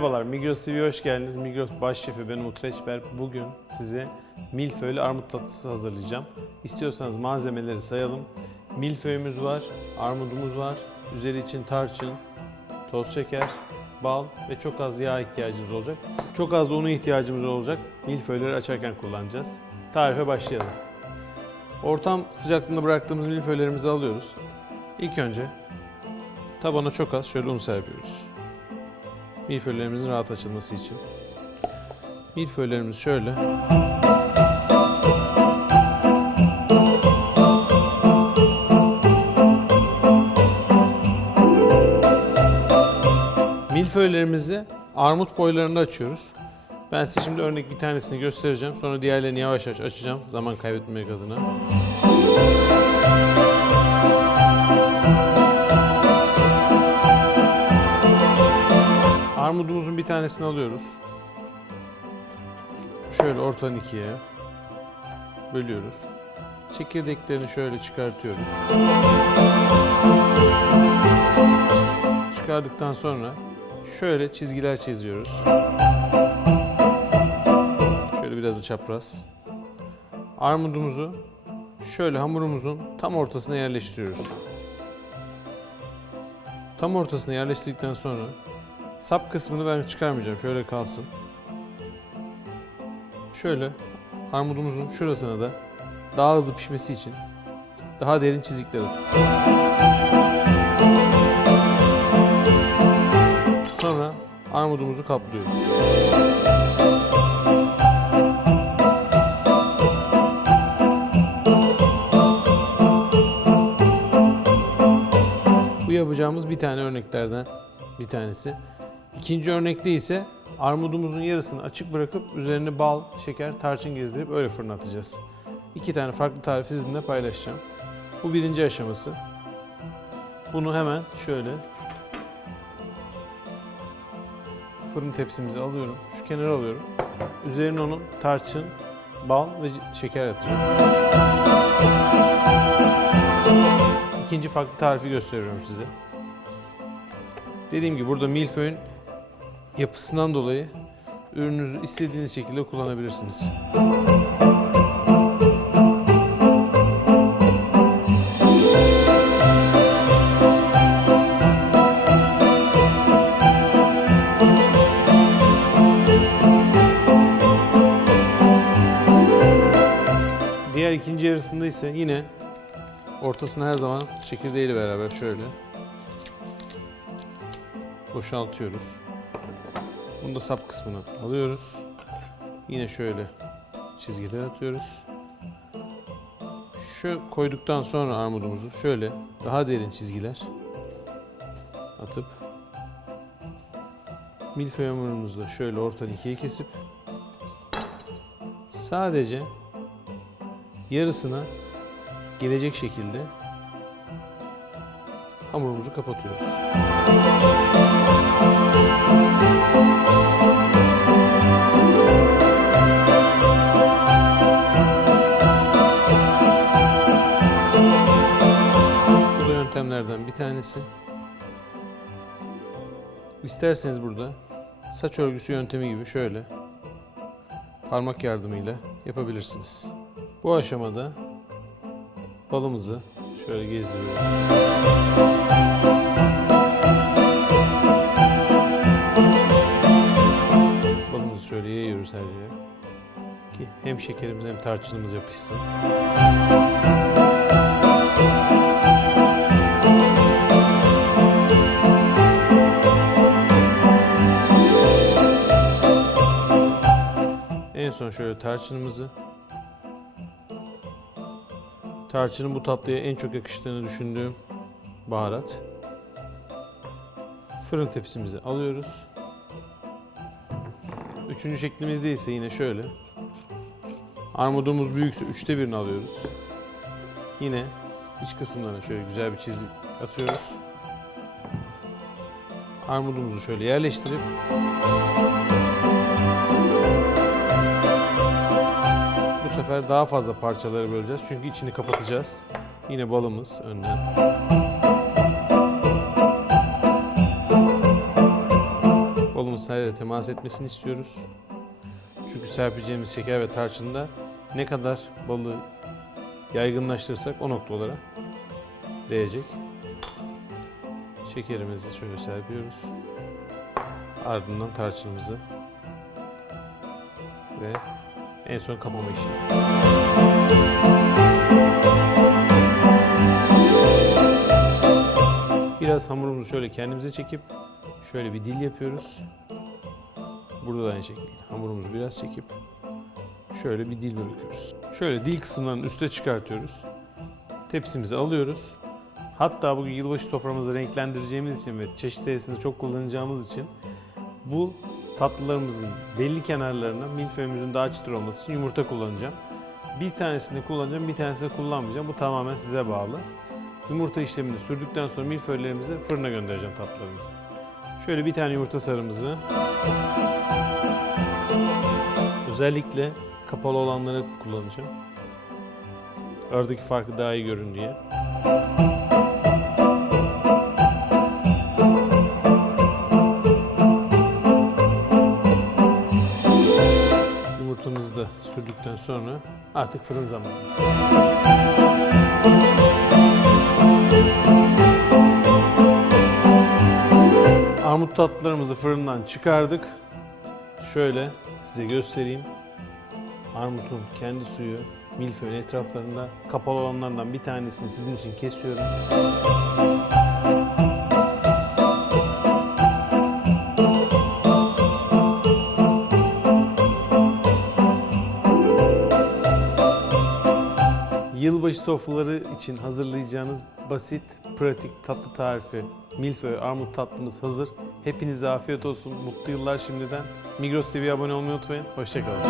Merhabalar, Migros TV'ye hoş geldiniz. Migros baş şefi ben Umut Reçber. Bugün size milföylü armut tatlısı hazırlayacağım. İstiyorsanız malzemeleri sayalım. Milföyümüz var, armudumuz var, üzeri için tarçın, toz şeker, bal ve çok az yağ ihtiyacımız olacak. Çok az da una ihtiyacımız olacak. Milföyleri açarken kullanacağız. Tarife başlayalım. Ortam sıcaklığında bıraktığımız milföylerimizi alıyoruz. İlk önce tabana çok az şöyle un serpiyoruz milföylerimizin rahat açılması için. Milföylerimiz şöyle. Milföylerimizi armut boylarında açıyoruz. Ben size şimdi örnek bir tanesini göstereceğim. Sonra diğerlerini yavaş yavaş açacağım zaman kaybetmemek adına. Armudumuzun bir tanesini alıyoruz. Şöyle ortadan ikiye bölüyoruz. Çekirdeklerini şöyle çıkartıyoruz. Çıkardıktan sonra şöyle çizgiler çiziyoruz. Şöyle biraz da çapraz. Armudumuzu şöyle hamurumuzun tam ortasına yerleştiriyoruz. Tam ortasına yerleştirdikten sonra Sap kısmını ben çıkarmayacağım. Şöyle kalsın. Şöyle armudumuzun şurasına da daha hızlı pişmesi için daha derin çizikler atıyorum. Sonra armudumuzu kaplıyoruz. Bu yapacağımız bir tane örneklerden bir tanesi. İkinci örnekte ise armudumuzun yarısını açık bırakıp üzerine bal, şeker, tarçın gezdirip öyle fırına atacağız. İki tane farklı tarifi sizinle paylaşacağım. Bu birinci aşaması. Bunu hemen şöyle fırın tepsimize alıyorum. Şu kenara alıyorum. Üzerine onun tarçın, bal ve şeker atacağım. İkinci farklı tarifi gösteriyorum size. Dediğim gibi burada milföyün yapısından dolayı ürününüzü istediğiniz şekilde kullanabilirsiniz. Diğer ikinci yarısında ise yine ortasına her zaman çekirdeğiyle beraber şöyle boşaltıyoruz. Bunu da sap kısmını alıyoruz. Yine şöyle çizgiler atıyoruz. Şu koyduktan sonra armudumuzu şöyle daha derin çizgiler atıp milföy hamurumuzu da şöyle ortadan ikiye kesip sadece yarısına gelecek şekilde hamurumuzu kapatıyoruz. Tanesi. İsterseniz burada saç örgüsü yöntemi gibi şöyle parmak yardımıyla yapabilirsiniz. Bu aşamada balımızı şöyle gezdiriyoruz. Balımızı şöyle yayıyoruz her yere. Ki hem şekerimiz hem tarçınımız yapışsın. En son şöyle tarçınımızı Tarçının bu tatlıya en çok yakıştığını düşündüğüm baharat. Fırın tepsimizi alıyoruz. Üçüncü şeklimizde ise yine şöyle. Armudumuz büyükse üçte birini alıyoruz. Yine iç kısımlarına şöyle güzel bir çizik atıyoruz. Armudumuzu şöyle yerleştirip sefer daha fazla parçaları böleceğiz. Çünkü içini kapatacağız. Yine balımız önden. balımız her yere temas etmesini istiyoruz. Çünkü serpeceğimiz şeker ve tarçında ne kadar balı yaygınlaştırırsak o noktalara değecek. Şekerimizi şöyle serpiyoruz. Ardından tarçınımızı ve en son kapama işlemi. Biraz hamurumuzu şöyle kendimize çekip şöyle bir dil yapıyoruz. Burada da aynı şekilde hamurumuzu biraz çekip şöyle bir dil bırakıyoruz. Şöyle dil kısımlarını üste çıkartıyoruz. Tepsimizi alıyoruz. Hatta bugün yılbaşı soframızı renklendireceğimiz için ve çeşit sayısını çok kullanacağımız için bu tatlılarımızın belli kenarlarına milföyümüzün daha çıtır olması için yumurta kullanacağım. Bir tanesini kullanacağım, bir tanesini kullanmayacağım. Bu tamamen size bağlı. Yumurta işlemini sürdükten sonra milföylerimizi fırına göndereceğim tatlılarımızı. Şöyle bir tane yumurta sarımızı özellikle kapalı olanları kullanacağım. Aradaki farkı daha iyi görün diye. Yumurtamızı da sürdükten sonra artık fırın zamanı. Armut tatlılarımızı fırından çıkardık. Şöyle size göstereyim. Armutun kendi suyu milföyün etraflarında kapalı olanlardan bir tanesini sizin için kesiyorum. Yılbaşı sofraları için hazırlayacağınız basit, pratik tatlı tarifi milföy armut tatlımız hazır. Hepinize afiyet olsun. Mutlu yıllar şimdiden. Migros TV'ye abone olmayı unutmayın. Hoşçakalın.